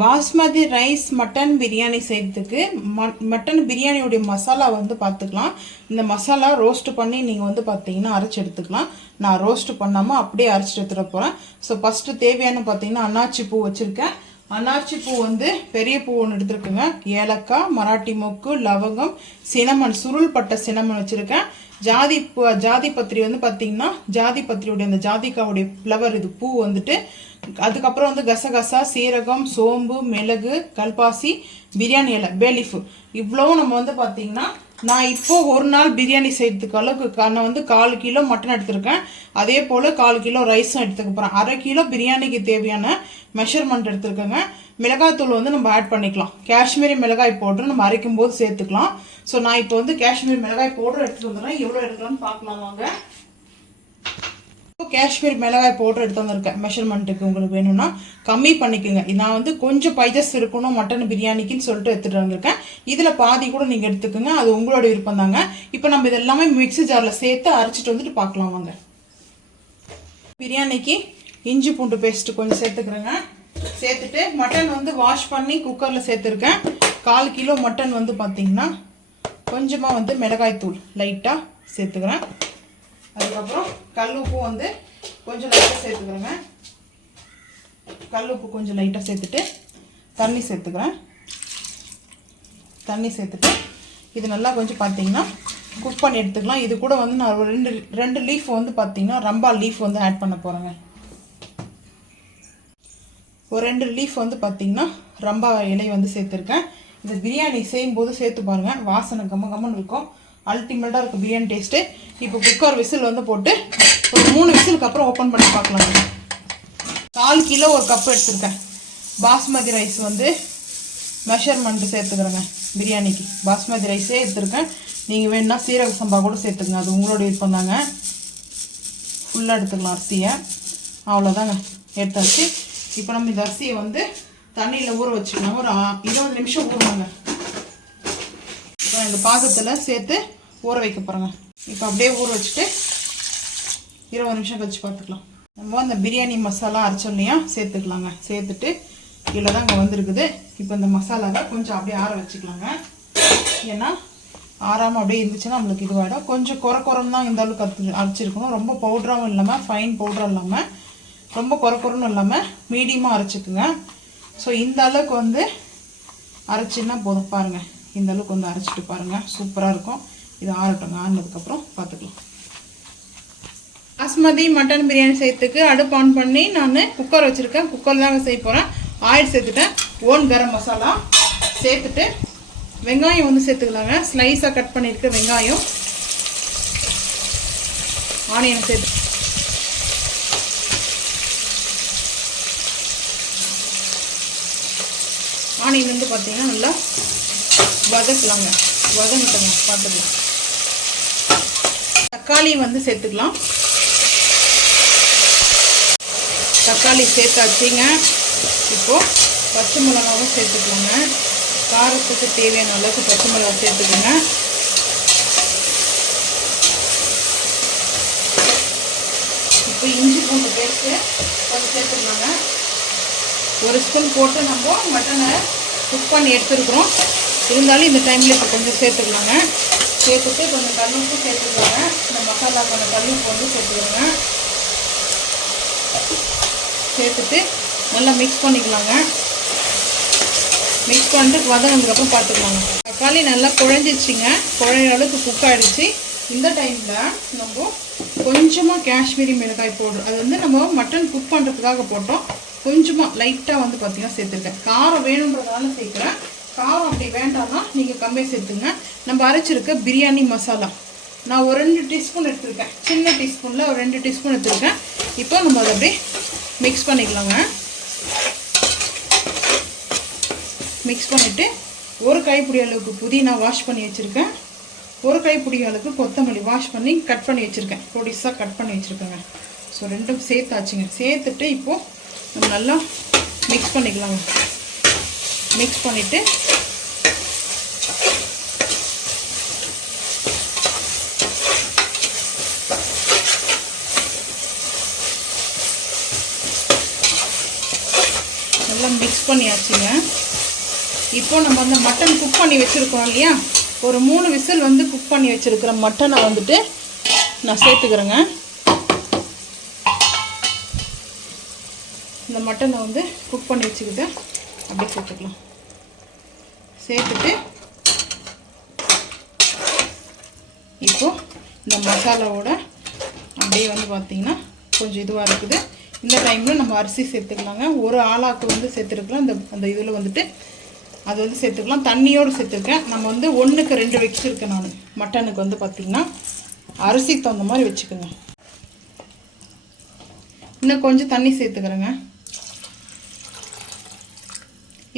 Basmati rice mutton biryani செய்யறதுக்கு mutton பிரியாணியோடைய masala வந்து பார்த்துக்கலாம். இந்த மசாலா ரோஸ்ட் பண்ணி நீங்கள் வந்து பார்த்தீங்கன்னா அரைச்சி எடுத்துக்கலாம். நான் ரோஸ்ட் பண்ணாமல் அப்படியே அரைச்சிட்டு எடுத்துகிட்டு போகிறேன். ஸோ ஃபஸ்ட்டு தேவையான பார்த்தீங்கன்னா அன்னாச்சி பூ வச்சுருக்கேன். அன்னாச்சி பூ வந்து பெரிய பூ ஒன்று எடுத்துருக்குங்க. ஏலக்காய், மராட்டி மொக்கு, லவங்கம், சினமன், சுருள் பட்ட சினமன் வச்சுருக்கேன். ஜாதி பத்திரி வந்து பார்த்தீங்கன்னா ஜாதி பத்திரியோடைய அந்த ஜாதிக்காவுடைய ஃப்ளவர் இது பூ வந்துட்டு. அதுக்கப்புறம் வந்து கசகசா, சீரகம், சோம்பு, மிளகு, கல்பாசி, பிரியாணி இலை, பேலீஃபு இவ்வளவும் நம்ம வந்து பார்த்தீங்கன்னா நான் இப்போ ஒரு நாள் பிரியாணி செய்யறதுக்கு அளவுக்கு நான் வந்து 4 கிலோ மட்டன் எடுத்திருக்கேன். அதே போல் 4 கிலோ ரைஸும் எடுத்துக்க போகிறேன். 1/2 கிலோ பிரியாணிக்கு தேவையான மெஷர்மெண்ட் எடுத்துருக்கேங்க. மிளகாய்த்தூள் வந்து நம்ம ஆட் பண்ணிக்கலாம். காஷ்மீரி மிளகாய் பவுடர் நம்ம அரைக்கும் போது சேர்த்துக்கலாம். ஸோ நான் இப்போ வந்து காஷ்மீரி மிளகாய் பவுடர் எடுத்துகிட்டு வந்துடுறேன். எவ்வளோ எடுக்கலாம்னு பார்க்கலாம் வாங்க. இப்போ காஷ்மீர் மிளகாய் பவுடர் எடுத்து வந்திருக்கேன். மெஷர்மெண்ட்டுக்கு உங்களுக்கு வேணும்னா கம்மி பண்ணிக்கோங்க. நான் வந்து கொஞ்சம் பைஜஸ் இருக்கணும் மட்டன் பிரியாணிக்குன்னு சொல்லிட்டு எடுத்துகிட்டு வந்திருக்கேன். இதில் பாதி கூட நீங்கள் எடுத்துக்கோங்க, அது உங்களோட விருப்பம் தாங்க. இப்போ நம்ம இதெல்லாமே மிக்ஸி ஜாரில் சேர்த்து அரைச்சிட்டு வந்துட்டு பார்க்கலாம் வாங்க. பிரியாணிக்கு இஞ்சி பூண்டு பேஸ்ட்டு கொஞ்சம் சேர்த்துக்கிறேங்க. சேர்த்துட்டு மட்டன் வந்து வாஷ் பண்ணி குக்கரில் சேர்த்துருக்கேன். 1/4 கிலோ மட்டன் வந்து பார்த்தீங்கன்னா கொஞ்சமாக வந்து மிளகாய்த்தூள் லைட்டாக சேர்த்துக்கிறேன். அதுக்கப்புறம் கல் உப்பு வந்து கொஞ்சம் லைட்டாக சேர்த்துக்கிறேங்க. கல் உப்பு கொஞ்சம் லைட்டாக சேர்த்துட்டு தண்ணி சேர்த்துக்கிறேன். தண்ணி சேர்த்துட்டு இது நல்லா கொஞ்சம் பார்த்தீங்கன்னா குக் பண்ணி எடுத்துக்கலாம். இது கூட வந்து நான் ஒரு ரெண்டு லீஃப் வந்து பார்த்தீங்கன்னா ரம்பா லீஃப் வந்து ஆட் பண்ண போகிறேங்க. ஒரு 2 லீஃப் வந்து பார்த்தீங்கன்னா ரம்பா இலை வந்து சேர்த்துருக்கேன். இந்த பிரியாணி செய்யும்போது சேர்த்து பாருங்கள், வாசனை கம்மன்னு இருக்கும். அல்டிமேட்டாக இருக்கும் பிரியாணி டேஸ்ட்டு. இப்போ குக்கர் விசில் வந்து போட்டு ஒரு 3 விசிலுக்கு அப்புறம் ஓப்பன் பண்ணி பார்க்கலாம். 4 கிலோ ஒரு கப் எடுத்துருக்கேன். பாஸ்மதி ரைஸ் வந்து மெஷர்மெண்ட்டு சேர்த்துக்கிறேங்க. பிரியாணிக்கு பாஸ்மதி ரைஸே எடுத்துருக்கேன். நீங்கள் வேணுன்னா சீரக சம்பா கூட சேர்த்துக்கங்க, அது உங்களோட விருப்பம் தாங்க. ஃபுல்லாக எடுத்துக்கலாம் அரிசியை. அவ்வளோதாங்க, எடுத்தாச்சு. இப்போ நம்ம இந்த அரிசியை வந்து தண்ணியில் ஊற வச்சுக்கலாம். ஒரு 20 நிமிஷம் ஊறணுங்க. இப்போ இந்த பாத்திரத்தில் சேர்த்து ஊற வைக்க போகிறேங்க. இப்போ அப்படியே ஊற வச்சுட்டு 20 நிமிஷம் கழிச்சு பார்த்துக்கலாம். நம்ம அந்த பிரியாணி மசாலா அரைச்சோம் இல்லையா, சேர்த்துக்கலாங்க. சேர்த்துட்டு இதில் தான் இங்கே வந்துருக்குது. இப்போ இந்த மசாலாவை கொஞ்சம் அப்படியே ஆற வச்சுக்கலாங்க. ஏன்னா ஆறாமல் அப்படியே இருந்துச்சுன்னா நம்மளுக்கு இதுவாகிடும். கொஞ்சம் குறைன்னு தான் இந்த அளவுக்கு அரைச்சிருக்கணும். ரொம்ப பவுடராகவும் இல்லாமல் ஃபைன் பவுடரும் இல்லாமல் ரொம்ப குறைன்னு இல்லாமல் மீடியமாக அரைச்சிக்குங்க. ஸோ இந்த அளவுக்கு வந்து அரைச்சின்னா போதும். பாருங்கள், இந்த அளவுக்கு வந்து அரைச்சிட்டு பாருங்கள், சூப்பராக இருக்கும். இது ஆறட்டுங்க. ஆறினதுக்கப்புறம் பார்த்துக்கலாம். பாஸ்மதி மட்டன் பிரியாணி செய்யறதுக்கு அடுப்பு ஆன் பண்ணி நான் குக்கர் வச்சுருக்கேன். குக்கர் தாங்க செய்ய போகிறேன். ஆயில் சேர்த்துட்டேன். ஓன் கரம் மசாலா சேர்த்துட்டு வெங்காயம் வந்து சேர்த்துக்கலாங்க. ஸ்லைஸாக கட் பண்ணியிருக்க வெங்காயம், ஆனியன் சேர்த்து ஆனியன் வந்து பார்த்தீங்கன்னா நல்லா வதக்கலாங்க. வதங்கிட்டோங்க, பார்த்துக்கலாம். தக்காளி வந்து சேர்த்துக்கலாம். தக்காளி சேர்த்தாச்சுங்க. இப்போது பச்சை மிளகாவும் சேர்த்துக்கலாங்க. காரத்துக்கு தேவையான அளவுக்கு பச்சை மிளகா சேர்த்துக்கோங்க. இப்போ இஞ்சி பூண்டு பேஸ்ட்டு கொஞ்சம் சேர்த்துக்கலாங்க. 1 ஸ்பூன் போட்டு நம்ம மட்டனை குக் பண்ணி எடுத்துருக்குறோம். இருந்தாலும் இந்த டைமில் இப்போ கொஞ்சம் சேர்த்துக்கலாங்க. சேர்த்துட்டு கொஞ்சம் கல்லுப்பு சேர்த்துக்கலாங்க. இந்த மசாலாக்கான கல்லுப்பு வந்து சேர்த்துக்கலாங்க. சேர்த்துட்டு நல்லா மிக்ஸ் பண்ணிக்கலாங்க. மிக்ஸ் பண்ணிட்டு வதங்கினதுக்கப்புறம் பார்த்துக்கலாங்க. தக்காளி நல்லா குழஞ்சிச்சிங்க. குழைய அளவுக்கு குக் ஆகிடுச்சு. இந்த டைமில் நம்ம கொஞ்சமாக காஷ்மீரி மிளகாய் பவுடர், அது வந்து நம்ம மட்டன் குக் பண்ணுறதுக்காக போட்டோம். கொஞ்சமாக லைட்டாக வந்து பார்த்திங்கன்னா சேர்த்துருக்கேன். காரம் வேணுன்றதுனால சேர்க்குறேன். காரம் அப்படி வேண்டாம்னா நீங்கள் கம்மியாக சேர்த்துங்க. நம்ம அரைச்சிருக்க பிரியாணி மசாலா நான் ஒரு 2 டீஸ்பூன் எடுத்துருக்கேன். சின்ன டீஸ்பூனில் ஒரு 2 டீஸ்பூன் எடுத்துருக்கேன். இப்போ நம்ம அதை அப்படியே மிக்ஸ் பண்ணிக்கலாங்க. மிக்ஸ் பண்ணிவிட்டு ஒரு கைப்பிடி அளவுக்கு புதினா வாஷ் பண்ணி வச்சுருக்கேன். ஒரு கைப்பிடி அளவுக்கு கொத்தமல்லி வாஷ் பண்ணி கட் பண்ணி வச்சுருக்கேன். பொடிசாக கட் பண்ணி வச்சுருக்கேங்க. ஸோ ரெண்டும் சேர்த்தாச்சுங்க. சேர்த்துட்டு இப்போது நம்ம நல்லா மிக்ஸ் பண்ணிக்கலாங்க. மிக்ஸ் பண்ணிவிட்டு நல்லா மிக்ஸ் பண்ணியாச்சுங்க. இப்போ நம்ம அந்த மட்டன் குக் பண்ணி வச்சுருக்கோம் இல்லையா, ஒரு 3 விசில் வந்து குக் பண்ணி வச்சுருக்கிற மட்டனை வந்துட்டு நான் சேர்த்துக்கிறேங்க. இந்த மட்டனை வந்து குக் பண்ணி வச்சுக்கிட்டு அப்படியே சேர்த்துக்கலாம். சேர்த்துட்டு இப்போது இந்த மசாலாவோட அப்படியே வந்து பார்த்திங்கன்னா கொஞ்சம் இதுவாக இருக்குது. இந்த டைமில் நம்ம அரிசி சேர்த்துக்கலாங்க. ஒரு ஆளாக்கு வந்து சேர்த்துருக்கலாம். அந்த இதில் வந்துட்டு அது வந்து சேர்த்துக்கலாம். தண்ணியோடு சேர்த்துருக்கேன். நம்ம வந்து 1க்கு 2 வச்சுருக்கேன் நான். மட்டனுக்கு வந்து பார்த்திங்கன்னா அரிசிக்கு தகுந்த மாதிரி வச்சுக்கோங்க. இன்னும் கொஞ்சம் தண்ணி சேர்த்துக்கிறேங்க.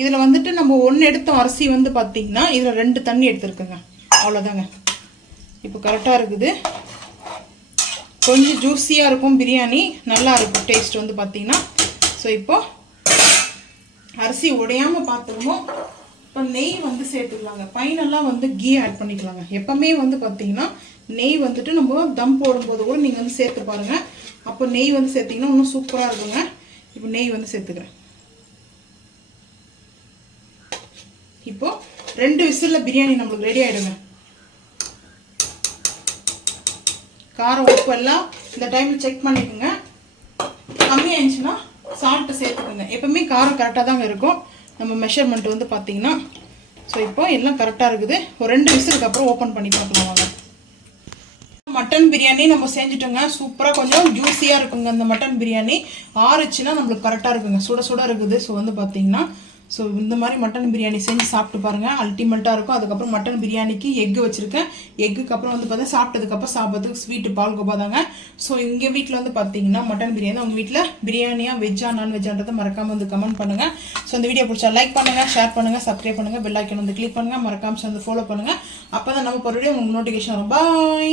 இதில் வந்துட்டு நம்ம 1 எடுத்தோம் அரிசி வந்து பார்த்திங்கன்னா இதில் 2 தண்ணி எடுத்துருக்குங்க. அவ்வளோதாங்க. இப்போ கரெக்டாக இருக்குது. கொஞ்சம் ஜூஸியாக இருக்கும் பிரியாணி, நல்லா இருக்கும் டேஸ்ட் வந்து பார்த்திங்கன்னா. ஸோ இப்போது அரிசி உடையாமல் பார்த்துக்கணும். இப்போ நெய் வந்து சேர்த்துக்கலாங்க. ஃபைனலாக வந்து கீ ஆட் பண்ணிக்கலாங்க. எப்போவுமே வந்து பார்த்திங்கன்னா நெய் வந்துட்டு நம்ம தம் போடும்போது கூட நீங்கள் வந்து சேர்த்து பாருங்கள். அப்போ நெய் வந்து சேர்த்திங்கன்னா இன்னும் சூப்பராக இருக்குங்க. இப்போ நெய் வந்து சேர்த்துக்கிறேன். இப்போது 2 விசிலில் பிரியாணி நம்மளுக்கு ரெடி ஆகிடுங்க. காரம் உப்பு எல்லாம் இந்த டைமில் செக் பண்ணிக்கோங்க. கம்மியாகிடுச்சுன்னா சால்ட்டு சேர்த்துக்கோங்க. எப்போவுமே காரம் கரெக்டாக தாங்க இருக்கும் நம்ம மெஷர்மெண்ட் வந்து பார்த்திங்கன்னா. ஸோ இப்போ எல்லாம் கரெக்டாக இருக்குது. ஒரு 2 விசிலுக்கு அப்புறம் ஓப்பன் பண்ணி பார்க்கலாம் வாங்க. மட்டன் பிரியாணி நம்ம செஞ்சுட்டோங்க. சூப்பராக கொஞ்சம் ஜூஸியாக இருக்குங்க. அந்த மட்டன் பிரியாணி ஆறுச்சுன்னா நம்மளுக்கு கரெக்டாக இருக்குங்க. சுட சுட இருக்குது. ஸோ வந்து பார்த்திங்கன்னா இந்த மாதிரி மட்டன் பிரியாணி செஞ்சு சாப்பிட்டு பாருங்கள். அல்டிமேட்டாக இருக்கும். அதுக்கப்புறம் மட்டன் பிரியாணிக்கு எக்கு வச்சுருக்கேன். எக்குக்கு அப்புறம் வந்து பார்த்தா சாப்பிட்டதுக்கப்புறம் சாப்பிட்றதுக்கு ஸ்வீட்டு பால்கோவா தாங்க. ஸோ எங்கள் வீட்டில் வந்து பார்த்தீங்கன்னா மட்டன் பிரியாணி. உங்கள் வீட்டில் பிரியாணியாக வெஜ்ஜா நான்வெஜ்ஜான்றதை மறக்காமல் வந்து கமெண்ட் பண்ணுங்கள். ஸோ இந்த வீடியோ பிடிச்சா லைக் பண்ணுங்கள், ஷேர் பண்ணுங்கள், சப்ஸ்கிரைப் பண்ணுங்கள், பெல் ஐக்கன் வந்து கிளிக் பண்ணுங்கள், மறக்காமல் வந்து ஃபாலோ பண்ணுங்கள். அப்போ தான் நம்ம ஒரு வீடியோ உங்களுக்கு நோட்டிஃபிகேஷன் வரும். பாய்.